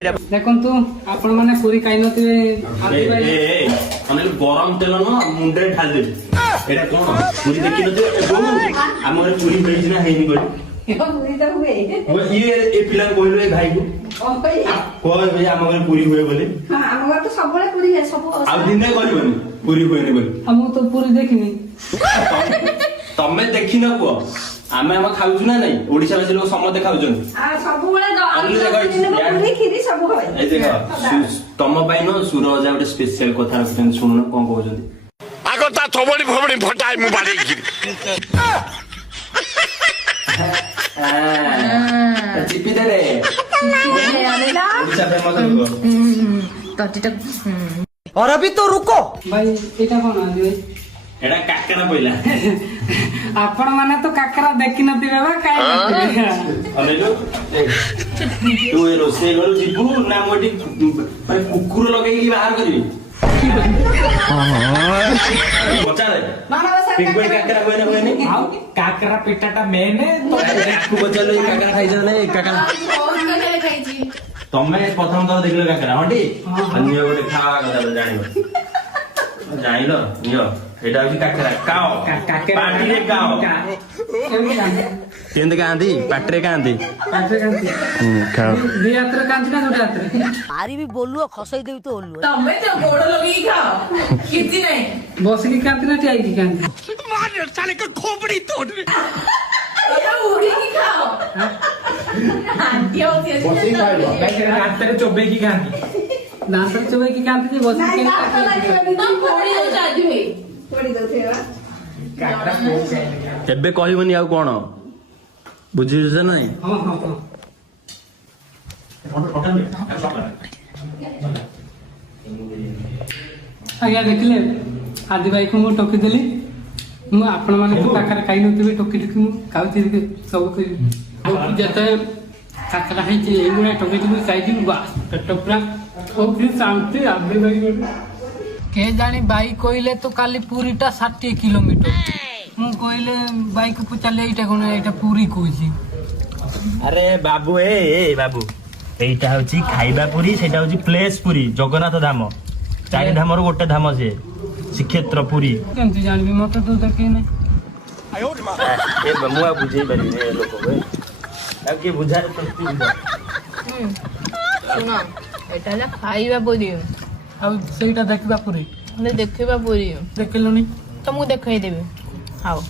ଦେଖନ୍ତୁ ଆପଣ ମାନେ ପୁରୀ ଖାଇନଥିବେ ଗରମ ତେଲ ନୁହଁ ମୁଣ୍ଡରେ ଢାଲି ଦେବି। ଏଇଟା କଣ ପୁରୀ ଦେଖିନଥିବେ ଆମ ଘରେ ପୁରୀ ହେଇଛି ନା ହେଇନି କହିଲି ଏ ପିଲାଙ୍କୁ କହିଲୁ ଏ ଭାଇକୁ କହ ଆମ ଘରେ ପୁରୀ ହୁଏ ବୋଲି ଆଉ ଦିନେ କହିବନି ପୁରୀ ହୁଏନି ବୋଲି। ମୁଁ ତ ପୁରୀ ଦେଖିନି। ତମେ ଦେଖିନ କୁହ ଆମେ ଆମ ଖାଉଛୁ ନା ନାଇଁ ଓଡିଶା ବାସୀ ଲୋକ ସମସ୍ତେ ଖାଉଛନ୍ତି। ତମ ପାଇଁ ନୁହଁ ସୁର ଅଜା ଗୋଟେ ସ୍ପେଶାଲ କଥା ରଖିଛନ୍ତି ଶୁଣୁନ କଣ କହୁଛନ୍ତି। ଆଗ ତା ଥବଡି ଫବଡି ଫଟାଏ ମୁଁ ବାଡେଇକିରି ଚିପି ଦେଲେ ଓଡିଶା ଫେମସ और अभी तो रुको ଭାଇ ଏଇଟା କଣ ଆଜି ଭାଇ? ଏଟା କାକରା ପଇଲା ଆପଣ ମାନେ ତ କାକରା ଦେଖିନଥିବେ ବା ଖାଇନଥିବେ। ତୁ ଏ ରୋଷେଇ ଘରୁ ଯିବୁ ନା ମୁଁ ଏଠି ମାନେ କୁକୁର ଲଗେଇକି ବାହାର କରିବି। ପଚାରେ କାକରା ହୁଏ ନା ହୁଏନି? ଆଉ କାକରା ପିଠାଟା ମେନ୍ ଆକୁ ପଚାରିଲେ କାକରା ଖାଇଛ ନା କାକରା ତମେ ପ୍ରଥମ ଥର ଦେଖିଲ କାକରା ହଁ ଟି ନିଅ ଗୋଟେ ଖାଇବା କଥା ଜାଣିବ ଜାଣିଲ ନିଅ ଏଇଟା ହଉଛି କାକରା କାଅ ପାଟିରେ କାଅ କେମିତି କାଆନ୍ତି ପାଟିରେ କାଆନ୍ତି ଦି ହାତରେ କାଞ୍ଚି ନା ଗୋଟେ ହାତରେ आरी भी बोलू खसई देवी तो ओलू ତମେ ତ ଗୋଡ ଲଗେଇକି ଖାଅ କିଛି ନାହିଁ ବସିକି କାନ୍ତି ନା ଠିଆ ହେଇକି କାନ୍ତି? ଏଇଟା ଉଡିକି ଖାଅ ଆଣ୍ଟି ହଉଛି ହାତରେ ଚୋବେଇକି ଖାଆନ୍ତି। ଦାନ୍ତରେ ଚୋବେଇକି କାନ୍ତି ଯେ ବସିକି ଏବେ କହିବନି ଆଉ କଣ ବୁଝିଛ ନାଇଁ। ହଁ ହଁ ହଁ ଆଜ୍ଞା ଦେଖିଲେ ଆଦି ଭାଇକୁ ମୁଁ ଟୋକିଦେଲି। ମୁଁ ଆପଣ ମାନଙ୍କୁ କାକରା ଖାଇନଥିବେ ଟୋକି ଟୋକି ମୁଁ ଖାଉଛି ସବୁ ଯେତେବେଳେ କାକରା ହେଇଛି ଏଇଭଳିଆ ଟୋକିଥିବି ଖାଇଥିବି ବାସ୍ ପେଟ ପୁରା ଶାନ୍ତି। ଆଦି ଭାଇ କେ ଜାଣି ବାଇ କହିଲେ ତ କାଲି ପୁରୀଟା 60 କିଲୋମିଟର। ମୁଁ କହିଲେ ବାଇକୁ ପଚାରିଲେ ଏଇଟା କଣ ଏଇଟା ପୁରୀ କହୁଛି। ଆରେ ବାବୁ ଏ ବାବୁ এইটা হচ্ছে খাইবা পুরী সেটা হচ্ছে প্লেস পুরী জগন্নাথ ধাম চারি ধামর গোটে ধাম সে শ্রীক্ষেত্র পুরী କେମିତି ଜାଣିବି ମତେ ତ ଦେଖି ନାହିଁ। ମୁଁ ଆଉ ବୁଝେଇ ପାରିବି ଏ ଲୋକ ଆଉ କିଏ ବୁଝାରେ ଶୁଣ ଏଟା ହେଲା ଖାଇବା ପୁରୀ ଆଉ ସେଇଟା ଦେଖିବା ପୁରୀ ଦେଖିବା ପୁରୀ ଦେଖିଲୁଣି ତ ମୁଁ ଦେଖେଇଦେବି ଆଉ